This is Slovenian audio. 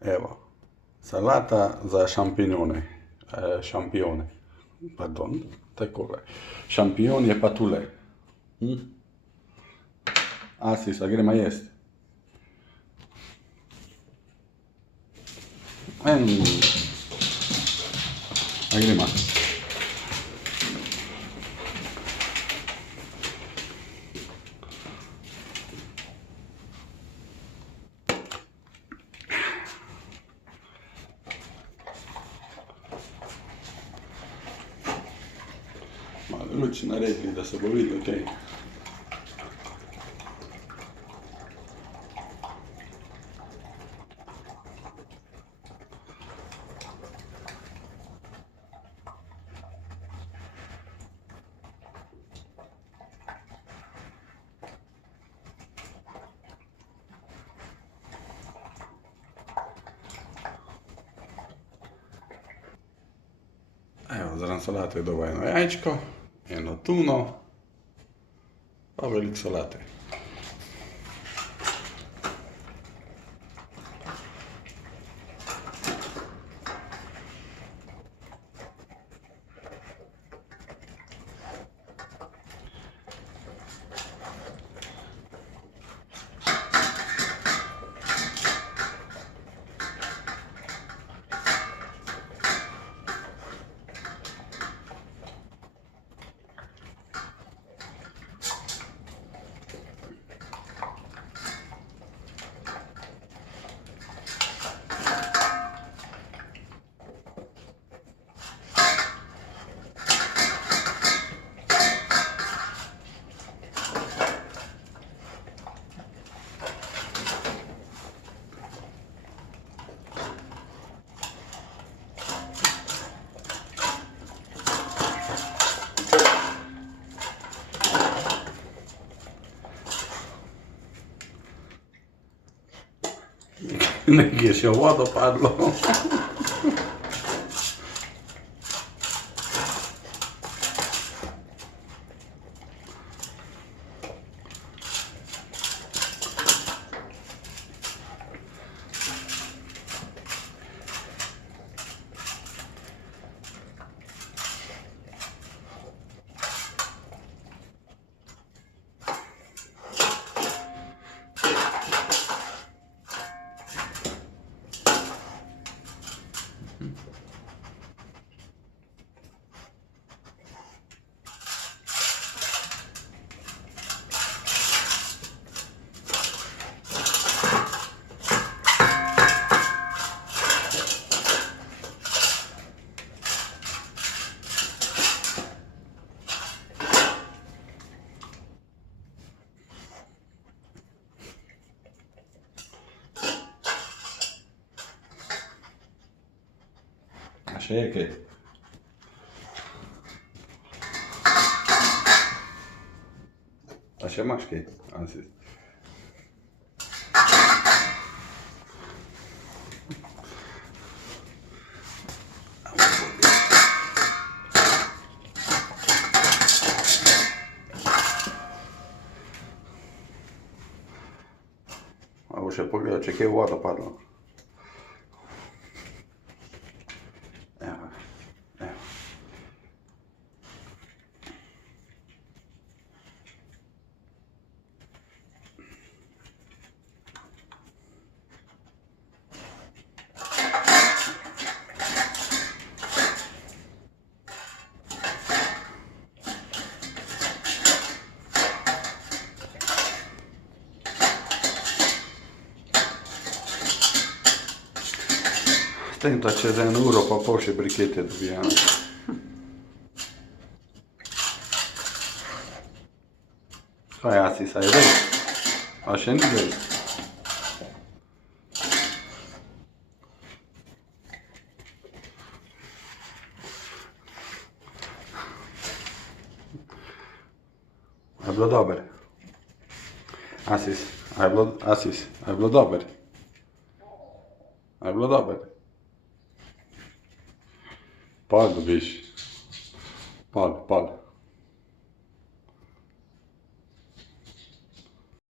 Evo, salata za šampione. Šampione. Pardon, takole. Šampion je pa tule. Asis, a gremo jest? A gremo. Malo luč naredili, da se bo videlo kaj. Evo, zraven solate je dobo eno jajčko, eno tuno, pa veliko solate. Nekje še vodo padlo. A še je kaj? A še imaš kaj? Asis. A bo še pogledal, če kaj voda padlo. S tem, da čez 1 uro pa pol še brikete dobijamo. Kaj, Asis, a je dej? A še ni dej? A je bilo dober? Asis, a je bilo dober? A je bilo dober? Pol dobiš. Pol.